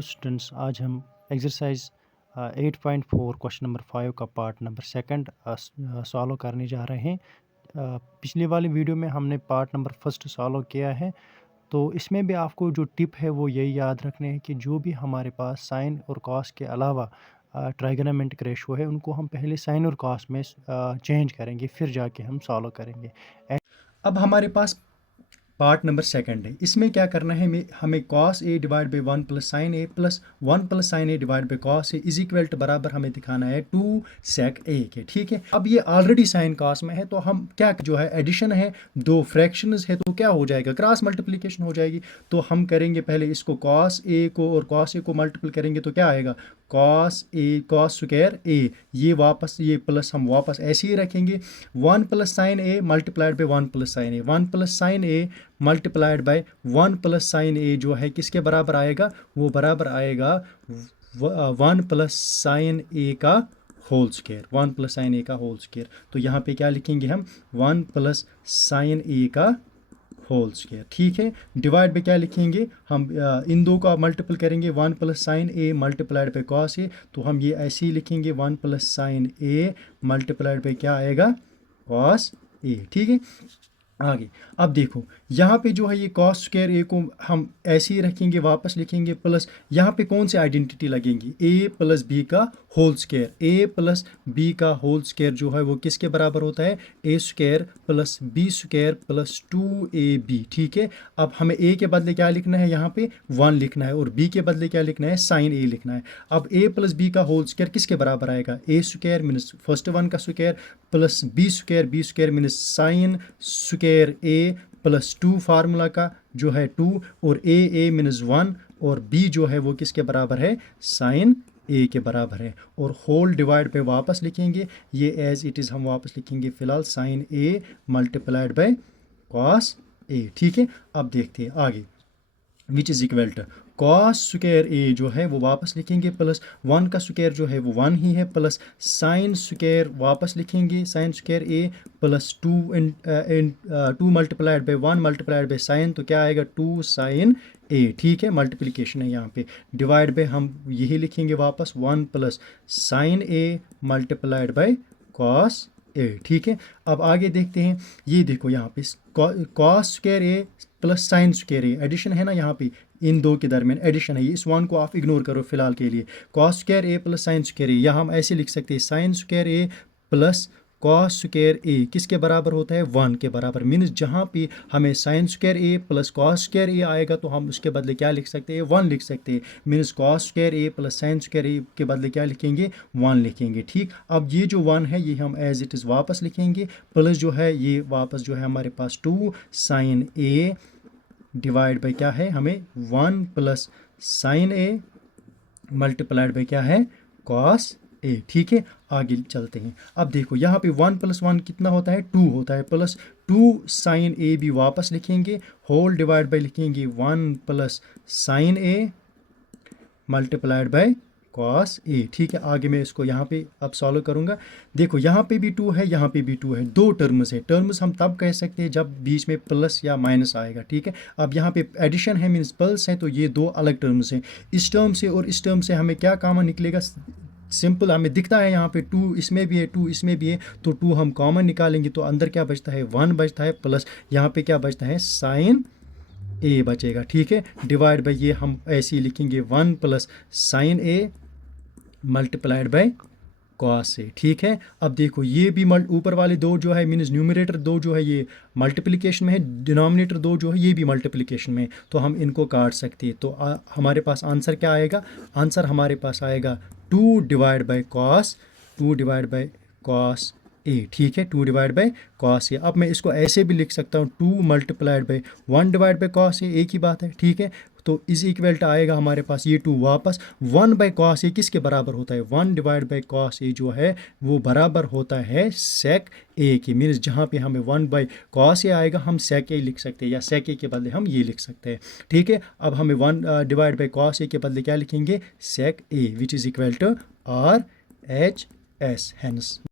Hello students, आज हम exercise 8.4 question number 5 का पार्ट नंबर सेकंड सॉल्व करने जा रहे हैं। पिछली वाली वीडियो में हमने पार्ट नंबर फर्स्ट सॉल्व किया है, तो इसमें भी आपको जो टिप है वो यही याद रखने है कि जो भी हमारे पास साइन और कॉस के अलावा ट्राइगोनोमेट्रिक रेशो है, उनको हम पहले साइन और कॉस में चेंज करेंगे, फिर जाके हम सॉल्व करेंगे। अब हमारे पास पार्ट नंबर सेकंड है। इसमें क्या करना है, हमें cos A divide by 1 plus sine A plus 1 plus sine A divide by cos A is equal to बराबर हमें दिखाना है 2 सेक ए के। ठीक है, अब ये ऑलरेडी साइन कॉस में है, तो हम क्या जो है एडिशन है, दो फ्रैक्शंस है, तो क्या हो जाएगा, क्रॉस मल्टीप्लिकेशन हो जाएगी। तो हम करेंगे पहले इसको कॉस ए को और कॉस ए को मल्टीपल करेंगे तो क्या आएगा, कॉस ए कॉस स्क्वायर ए, ये वापस ये प्लस हम वापस ऐसे ही रखेंगे। 1 plus sine A multiplied by 1 plus sine A, 1 plus sine A multiplied by 1 plus sine A जो है किसके बराबर आएगा, वो बराबर आएगा 1 प्लस साइन ए का होल स्क्वायर, 1 प्लस साइन ए का होल स्क्वायर। तो यहाँ पे क्या लिखेंगे हम, 1 प्लस साइन ए का होल स्क्वायर। ठीक है, डिवाइड पे क्या लिखेंगे हम, इन दो का मल्टीपल करेंगे, 1 प्लस साइन ए मल्टीप्लाइड पे कॉस ए, तो हम ये ऐसे ही लिखेंगे 1 प्लस साइन ए मल्टीप्लाइड पे क्या आएगा, कॉस ए। ठीक है, आगे अब देखो यहाँ पे जो है ये कॉस स्क्वायर ए को हम ऐसे ही रखेंगे, वापस लिखेंगे प्लस, यहाँ पे कौन सी आइडेंटिटी लगेंगी, ए प्लस बी का whole square. A plus B का होल स्क्वायर जो है वो किसके बराबर होता है, A square plus B square plus 2ab। ठीक है, अब हमें ए के बदले क्या लिखना है, यहाँ पे 1 लिखना है, और बी के बदले क्या लिखना है, साइन ए लिखना है। अब ए प्लस बी का होल स्क्वायर किसके बराबर आएगा, A square minus first one का square plus B square minus sine square A plus 2 formula का जो है 2, और ए मीनस 1, और बी जो है वो किसके बराबर है, साइन ए के बराबर है। और होल डिवाइड पे वापस लिखेंगे, ये एज इट इज़ हम वापस लिखेंगे फिलहाल sine A multiplied by cos A. ठीक है, अब देखते हैं आगे, which is equal to cos square A जो है वो वापस लिखेंगे प्लस 1 का स्क्वायर जो है वो 1 ही है, प्लस साइन स्क्वायर वापस लिखेंगे, sign square A plus 2 multiplied by 1 multiplied by sine, तो क्या आएगा 2 साइन ए। ठीक है, मल्टीप्लिकेशन है यहाँ पे, डिवाइड बाई हम यही लिखेंगे वापस 1 plus sine A multiplied by cos A. ठीक है, अब आगे देखते हैं, ये देखो यहाँ पे cos square A plus sign square A, addition है ना, यहाँ पे इन दो के दरमियान एडिशन है, इस 1 को आप इग्नोर करो फिलहाल के लिए। Cos square A plus sign square ए, या हम ऐसे लिख सकते हैं sign square A plus cos square ए किसके बराबर होता है, 1 के बराबर। मीन्स जहाँ पे हमें sign square A plus cos square ए आएगा तो हम उसके बदले क्या लिख सकते हैं, 1 लिख सकते हैं। Means cos square A plus sign square ए के बदले क्या लिखेंगे, 1 लिखेंगे। ठीक, अब ये जो 1 है ये हम एज इट इज़ वापस लिखेंगे, प्लस जो है ये वापस जो है हमारे पास 2 साइन ए डिवाइड बाई क्या है, हमें 1 plus sine A multiplied by क्या है, कॉस ए। ठीक है, आगे चलते हैं। अब देखो यहाँ पे 1 प्लस 1 कितना होता है, 2 होता है, प्लस 2 साइन ए भी वापस लिखेंगे, होल डिवाइड बाई लिखेंगे 1 plus sine A multiplied by cos A. ठीक है, आगे मैं इसको यहाँ पे अब सॉल्व करूँगा। देखो यहाँ पे भी 2 है, यहाँ पे भी 2 है, दो टर्म्स है। टर्म्स हम तब कह सकते हैं जब बीच में प्लस या माइनस आएगा। ठीक है, अब यहाँ पे एडिशन है मीन्स प्लस है, तो ये दो अलग टर्म्स हैं। इस टर्म से और इस टर्म से हमें क्या कॉमन निकलेगा, सिंपल हमें दिखता है यहाँ पे 2 इसमें भी है, 2 इसमें भी है, तो 2 हम कॉमन निकालेंगे तो अंदर क्या बचता है, 1 बचता है, प्लस यहाँ पे क्या बचता है, साइन ए बचेगा। ठीक है, डिवाइड बाई ये हम ऐसे ही लिखेंगे 1 plus sine A multiplied by cos A. ठीक है, अब देखो ये भी ऊपर वाले दो जो है मीन्स न्यूमरेटर 2 जो है ये मल्टीप्लिकेशन में है, डिनोमिनेटर 2 जो है ये भी मल्टीप्लिकेशन में है, तो हम इनको काट सकते हैं। तो हमारे पास आंसर क्या आएगा, आंसर हमारे पास आएगा 2 divide by cos, 2 divide by cos A. ठीक है, 2 डिवाइड बाई कॉस ए। अब मैं इसको ऐसे भी लिख सकता हूँ 2 multiplied by 1 divide by cos A, एक ही बात है। ठीक है, तो इस इक्वल टू आएगा हमारे पास ये 2 वापस 1 बाई कॉस ए किसके बराबर होता है, 1 डिवाइड बाई कॉस ए जो है वो बराबर होता है सेक ए की। मीन्स जहाँ पे हमें 1 बाई कॉस ए आएगा हम सेक ए लिख सकते हैं, या सेक ए के बदले हम ये लिख सकते हैं। ठीक है, अब हमें 1 डिवाइड बाई कॉस ए के बदले क्या लिखेंगे, sec A, which is equal to R H S. Hence